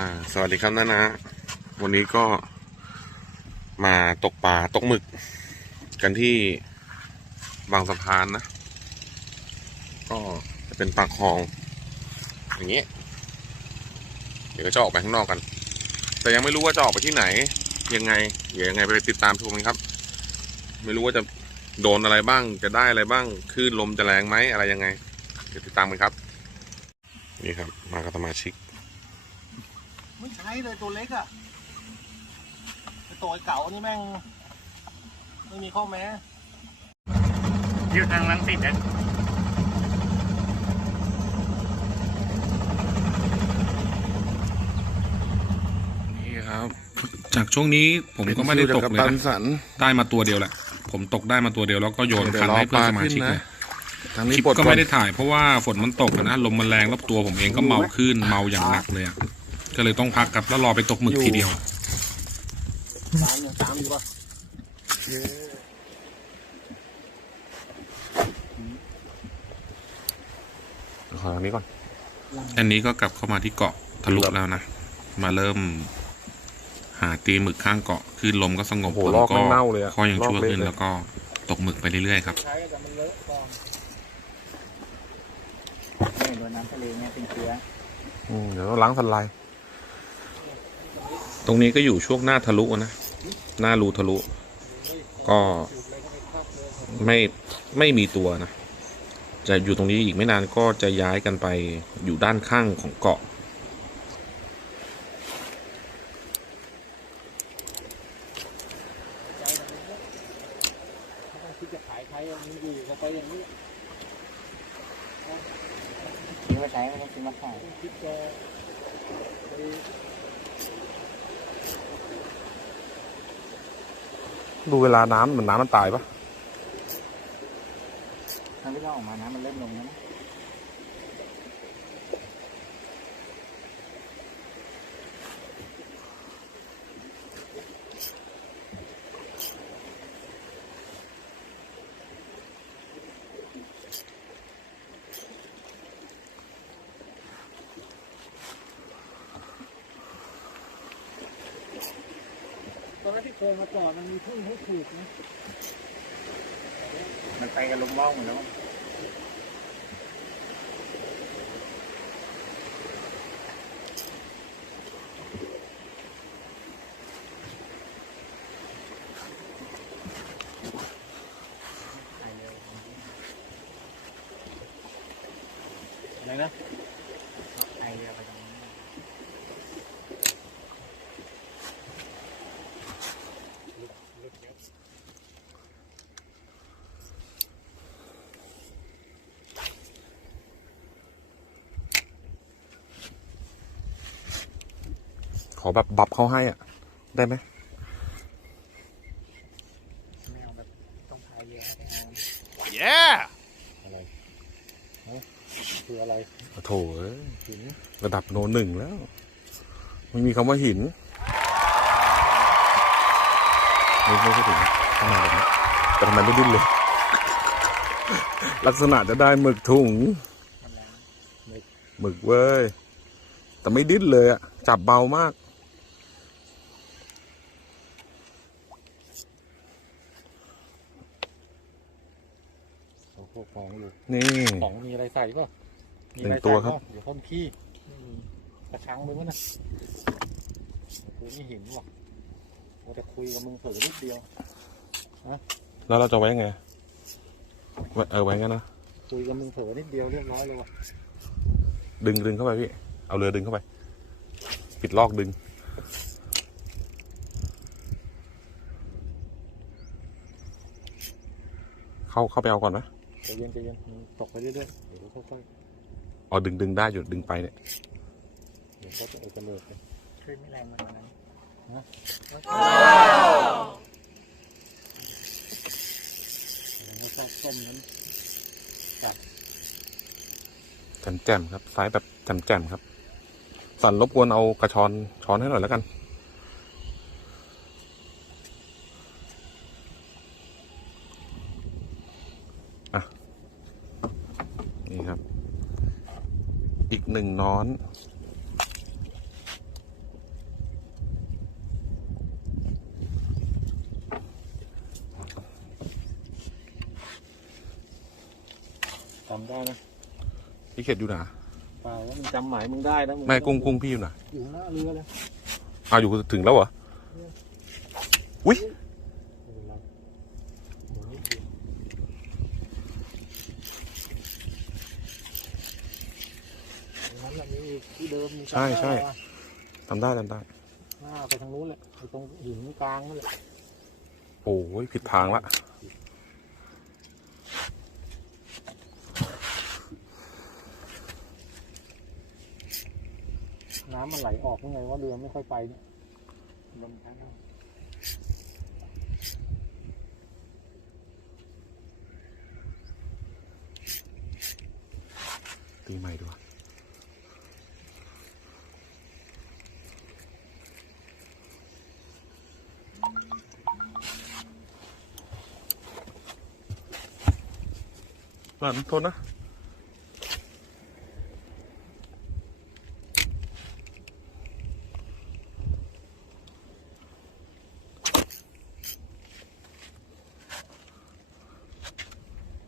อ่า สวัสดีครับนะนะ วันนี้ก็มาตกปลาตกหมึก กันที่บางสะพานนะ ก็จะเป็นปากคลอง อย่างเงี้ยเดี๋ยวจะออกไปข้างนอกกัน แต่ยังไม่รู้ว่าจะออกไปที่ไหน ยังไง เดี๋ยวยังไงไปติดตามชมกันครับ ไม่รู้ว่าจะโดนอะไรบ้าง จะได้อะไรบ้างคลื่นลมจะแรงไหมอะไรยังไง เดี๋ยวติดตามกันครับ นี่ครับ มากับสมาชิก ช้เลยตัวเล็กอะไอ้ตัวเก่านี่แม่ง ไม่มีข้อแม้อยู่ทางลังสิตนะนี่ครับ จากช่วงนี้ผมก็ไม่ได้ตกเลยนะได้มาตัวเดียวแหละ ผมตกได้มาตัวเดียวแล้วก็โยนคันให้เพื่อนสมาชิกเลยคลิปก็ไม่ได้ถ่ายเพราะว่าฝนมันตกนะลมมันแรงแล้วตัวผมเองก็เมาขึ้นเมาอย่างหนักเลยอะ ก็เลยต้องพักกับแล้วรอไปตกหมึกทีเดียวตามยังตามอยู่ปะขอทางนี้ก่อน อันนี้ก็กลับเข้ามาที่เกาะทะลุแล้วนะ มาเริ่ม หาตีหมึกข้างเกาะขึ้นลมก็สงบโอ้ฝโหนลอกก็แม่งเน่าเลยอะค่อยยังชั่วลอกเละขึ้นเลยแล้วก็ตกหมึกไปเรื่อยๆครับใช้แต่มันเลอะก่อนนี่โดนน้ำทะเลเนี่ยเป็นเชื้ออืมเดี๋ยวต้องล้างสันไลน์ ตรงนี้ก็อยู่ช่วงหน้าทะลุนะ หน้ารูทะลุ ก็ไม่ไม่มีตัวนะ จะอยู่ตรงนี้อีกไม่นานก็จะย้ายกันไปอยู่ด้านข้างของเกาะ คิดจะขายใครอันนี้อยู่ก็ไปอย่างนี้ ซื้อมาใช้ไม่ได้ซื้อมาขาย คิดจะไป ดูเวลาน้ำเหมือนน้ำมันตายปะถ้าไม่ต้องออกมาน้ำมันเริ่มลงแล้วนะ ตอนนั้นที่เคย มันมีพึ่งให้ถูกนะ มันไปกับลมว่าวหมดแล้ว อะไรนะ ไอเรือไปตรงนี้ ข อแบบบับเขาให้อะ ได้ไหมไม่เอาแบบต้องพายเรือให้เอาคืออะไรโถเอ้ยระดับโนหนึ่งแล้ว ไม่มีคำว่าหินไม่ไม่ใช่ถึงทำไมแบบนี้แต่ทำไมไม่ดิ้นเลย ลักษณะจะได้หมึกถุงมันแรงหมึกเว้ย แต่ไม่ดิ้นเลยอะจับเบามาก อ้โหของอยู่นี่ ของมีอะไรใส่ป่ะมีหนึ่อะไรงตัวใส่ครับ ป่ะเดี๋ยวพ่นขี้ไม่มีกระชังมึงวะนะโอ้โหนี่เห็นว่ะเราจะคุยกับมึงเผลอนิดเดียว แล้วเราจะไว้ยังไงไว้เออไว้งั้นนะคุยกับมึงเผลอนิดเดียวเรียบร้อยเลยว่ะดึงดึงเข้าไปพี่เอาเรือดึงเข้าไป ปิดลอกดึง เข้าเข้าไปเอาก่อนนะ ใจเย็นใจเย็นมึงตกไปเรื่อยๆเดี๋ยวค่อยเอาดึงดึงได้อยู่ดึงไปเนี่ยๆเดี๋ยวก็จะเอกระเลิกเลยคลื่นไม่แรงเหมือนวันนั้นผมก็ชอบส้มนั้นแจ่มแจ่มๆครับซ้ายแบบแจ่มแจ่มๆครับ สั่นรบกวนเอากระชอนช้อนให้หน่อยแล้วกัน หนึ่งน้อน จำได้นะพี่เข็ดอยู่หนะเปล่าว่ามึงจำหมายมึงได้นะไม่กุ้งกุ้งพี่อยู่ไหนะอยู่หน้าเรือเลย อ้าอยู่ถึงแล้วเหรออุ้ย เดิมมีใช่ใช่จำได้ปะทำได้ทำได้หน้าไปทางนู้นแหละไปตรงหินกลางนั่นแหละโอ้ยผิดทางละน้ำมันไหลออกยังไงว่าเรือไม่ค่อยไปเนี่ยลมพัดเอาตีใหม่ดีกว่า หลานทนนะ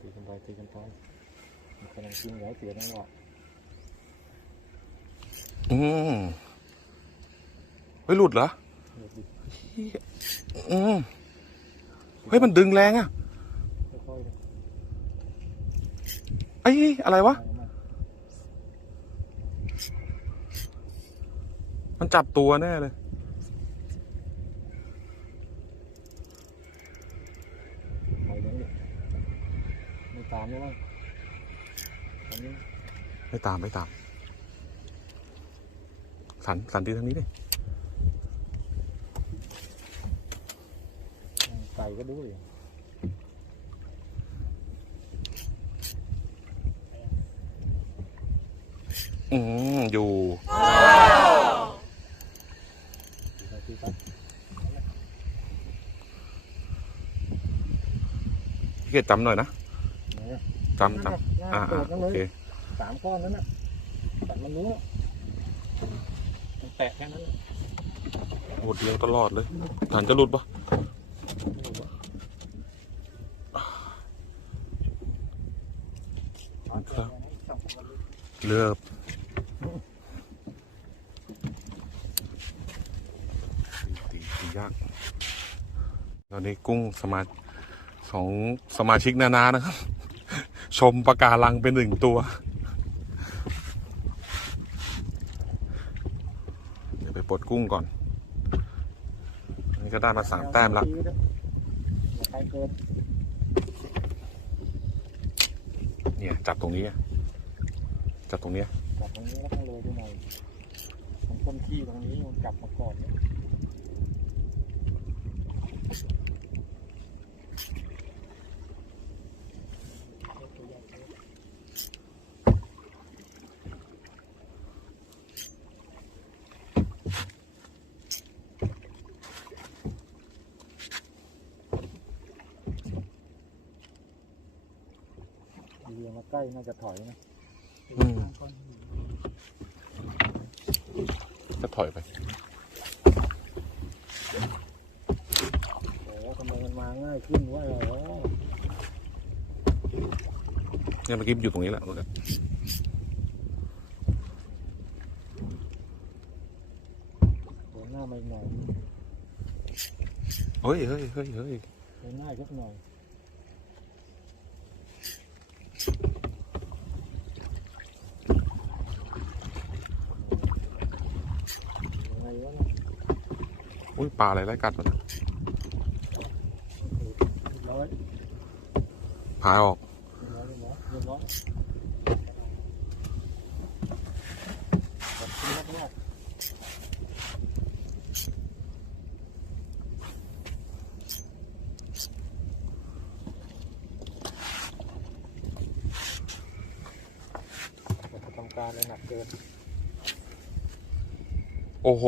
ตีกันไปตีกันไปมันกำลังกินเหลือเสียนั่นหรอกอืมเฮ้ยหลุดเหรอเดี๋ยวดิอืมเฮ้ยมันดึงแรงอะ ค่อยๆเลย ไอ้ยอะไรวะเอามามันจับตัวแน่เลยปล่อยเลยดิไม่ตามแล้วมั้งตอนนี้ไม่ตาม ไม่ตาม สัน สันดีทางนี้ดิไก่ก็ดูดิอืม อยู่ตีไปตีไปพี่เกดจำหน่อยนะเนี่ยจำจำอ่าโดอ่าดนั่นโอเลยเคสามก้อนนั้นน่ะแต่มันรู้มันแตะแค่นั้นน่ะหมดเลี้ยงตลอดเลยสันจะหลุดปะไม่รู้ว่าครับสองคนลุกเลือบตีตียาก ตอ นนี้กุ้งสมาสองสมาชิกนานานะครับ ชมปะการังเป็นหนึ่งตัว เดี๋ยวไปปลดกุ้งก่อน อันนี้ก็ได้มาสามแต้มละอย่าไปเนี่ยจับตรงนี้จับตรงนี้จับตรงนี้แล้วก็เลยไปหน่อยมันต้นที่ตรงนี้มันกลับมาก่อนเนี่ย ตัวใหญ่เลย เรือมา ใกล้น่าจะถอยนะอืมก้อนหินก็ถอยไปโอ้ทำไมมันมาง่ายขึ้นวะอะไรวะเนี่ยเมื่อกี้มันอยู่ตรงนี้แหละเดินหน้ามาอีกหน่อยเฮ้ยเฮ้ยเฮ้ยเฮ้ย เดินหน้าอีกสักหน่อยยังไง วะเนี่ยอุ้ยปลาอะไรไล่กัดมันะเรียบร้อยพายออก เรียบร้อยเรียบร้อยเรียบร้อยขอบคุณมากมากๆจะทำการเลยหนักเกิน โอ้โห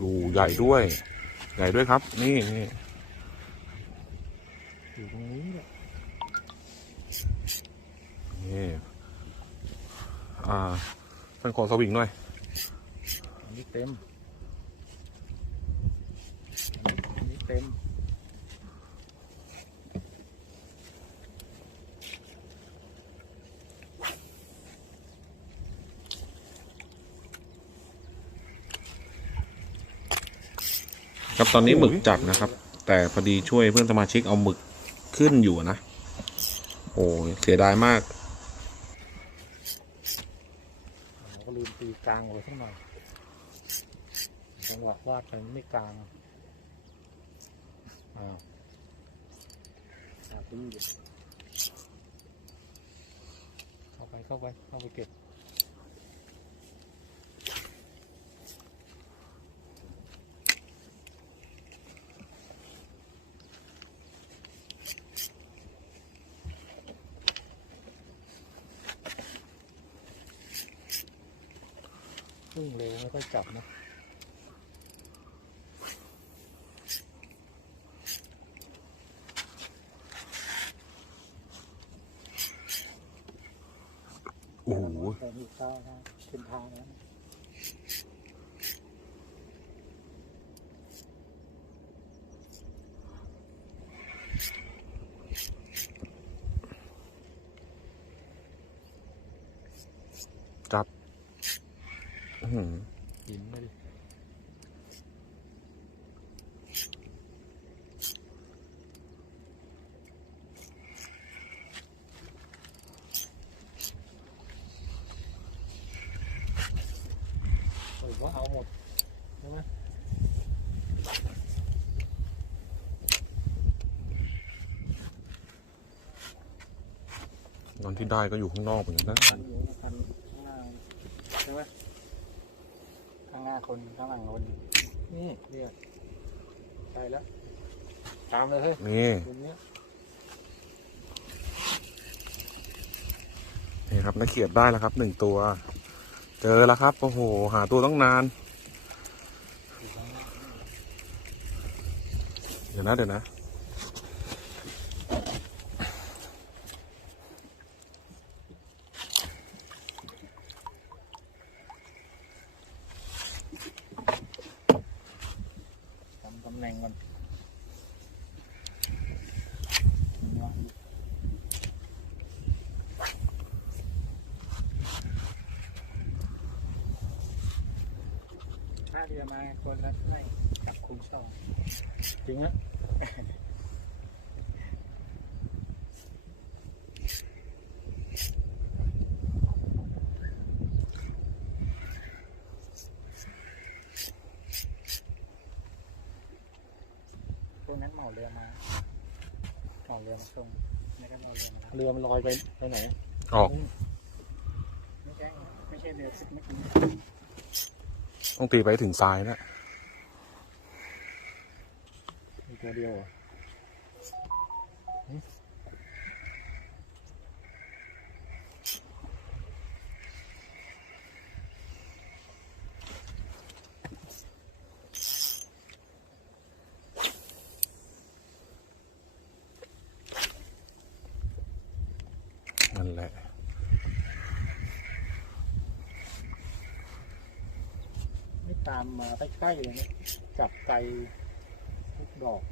ดูใหญ่ด้วย ใหญ่ด้วยครับ นี่นี่อยู่ตรงนี้แหละนี่อ่าท่านขอสวิงหน่อยอันนี้เต็มอันนี้เต็ม ครับตอนนี้หมึกจับนะครับ แต่พอดีช่วยเพื่อนสมาชิกเอาหมึกขึ้นอยู่นะ โอ้เสียดายมากเราก็ลืมตีกลางไว้สักหน่อยจังหวะวาดไปไม่กลางอ้าวอาปิ้งอยู่เข้าไปเข้าไปเข้าไปเก็บ ซึ่งเร็วไม่ค่อยจับนะโอ้โห แต่มีข้าวนะขึ้นทางแล้วอื้อหือ หินไม่ดิผมว่าเอาหมดใช่ไหม ตอน ที่ได้ก็อยู่ข้างนอกเหมือนกันนะคันอยู่คันข้างหน้าใช่ไหมข้างหน้าคนข้างหลังคนนี่เรียกใช่แล้วตามเลยเฮ้ยนี่ตรงเนี้ยนี่ครับนักเขียดได้แล้วครับหนึ่งตัว เจอแล้วครับโอ้โห หาตัวต้องนาน เดี๋ยวนะเดี๋ยวนะ จำตำแหน่งก่อน เนาะ ถ้าเรือมาคนละไล่กับคุณสองจริงอะพวกนั้นเหมาเรือมาเหมาเรือมาส่งไม่ได้เหมาเรือมารับเรือมันลอยไปไปไหน ออก ไม่ใช่ไม่ใช่เรือเมื่อกี้ ต้องตีไปถึงซ้ายนะตัวเดียวอะ ตามมาใกล้ๆเลยนี่จับไกลทุกดอก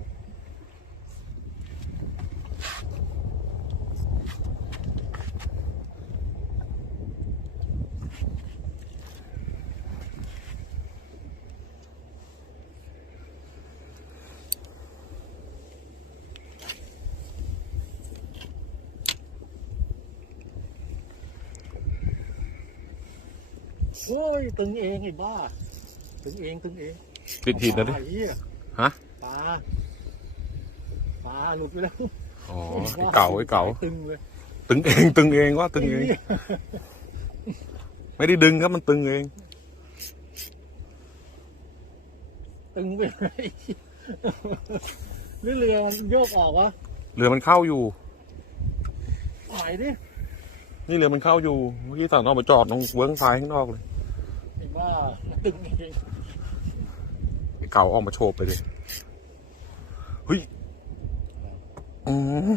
โอ้ยตึงเองไอ้บ้า ตึงเองตึงเองติดหินนะดิปลาไอ้เหี้ยฮะ ปลาปลาหลุดไปแล้วอ๋อไอ้เก่าไอ้เก่าตึงเลยตึงเองตึงเองว่าตึงเองไหี้ยไม่ได้ดึงครับมันตึงเอง ตึงไปเลยหรือเรือมันโยกออกวะเรือมันเข้าอยู่ปล่อยดินี่เรือมันเข้าอยู่เมื่อกี้สั่งออกมาจอดตรงเวิ้งซ้ายข้างนอกเลยไอ้บ้าตึงเองไอ้ เก่าออกมาโชว์ไปเลยเฮ้ยอืม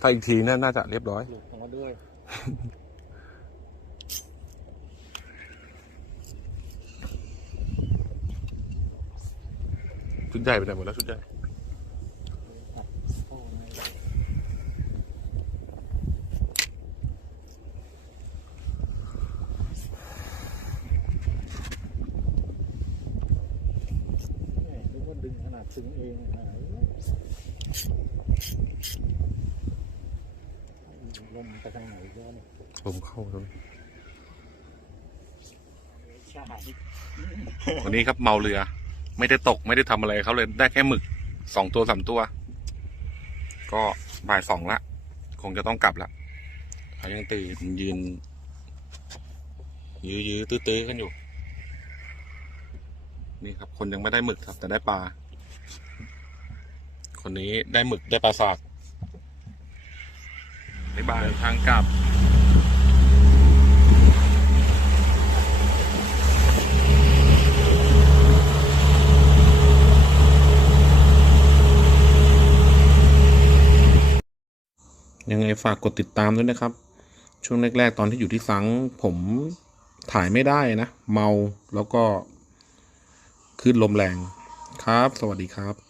ถ้าอีกทีน่าน่าจะเรียบร้อยหลุดออกมาด้วยชุดใหญ่ไปไหนหมดแล้วชุดใหญ่ โอ้ยแหม่นึก ว่าดึงขนาดซึ้งเองหายลมไปทางไหนเยอะเนี่ยลมเข้าแล้วใช่วันนี้ครับเมาเรือ ไม่ได้ตกไม่ได้ทำอะไรเขาเลยได้แค่หมึกสองตัวสามตัว ก็บ่ายสองละ คงจะต้องกลับละเขายังตื่นยืน ยื้อยื้อตื้อตื้อกันอยู่ นี่ครับ คนยังไม่ได้หมึกครับ แต่ได้ปลา คนนี้ได้หมึกได้ปลาสากในบายทางกลับยังไงฝากกดติดตามด้วยนะครับ ช่วงแรกๆ ตอนที่อยู่ที่ซังผมถ่ายไม่ได้นะ เมาแล้วก็คลื่นลมแรงครับ สวัสดีครับ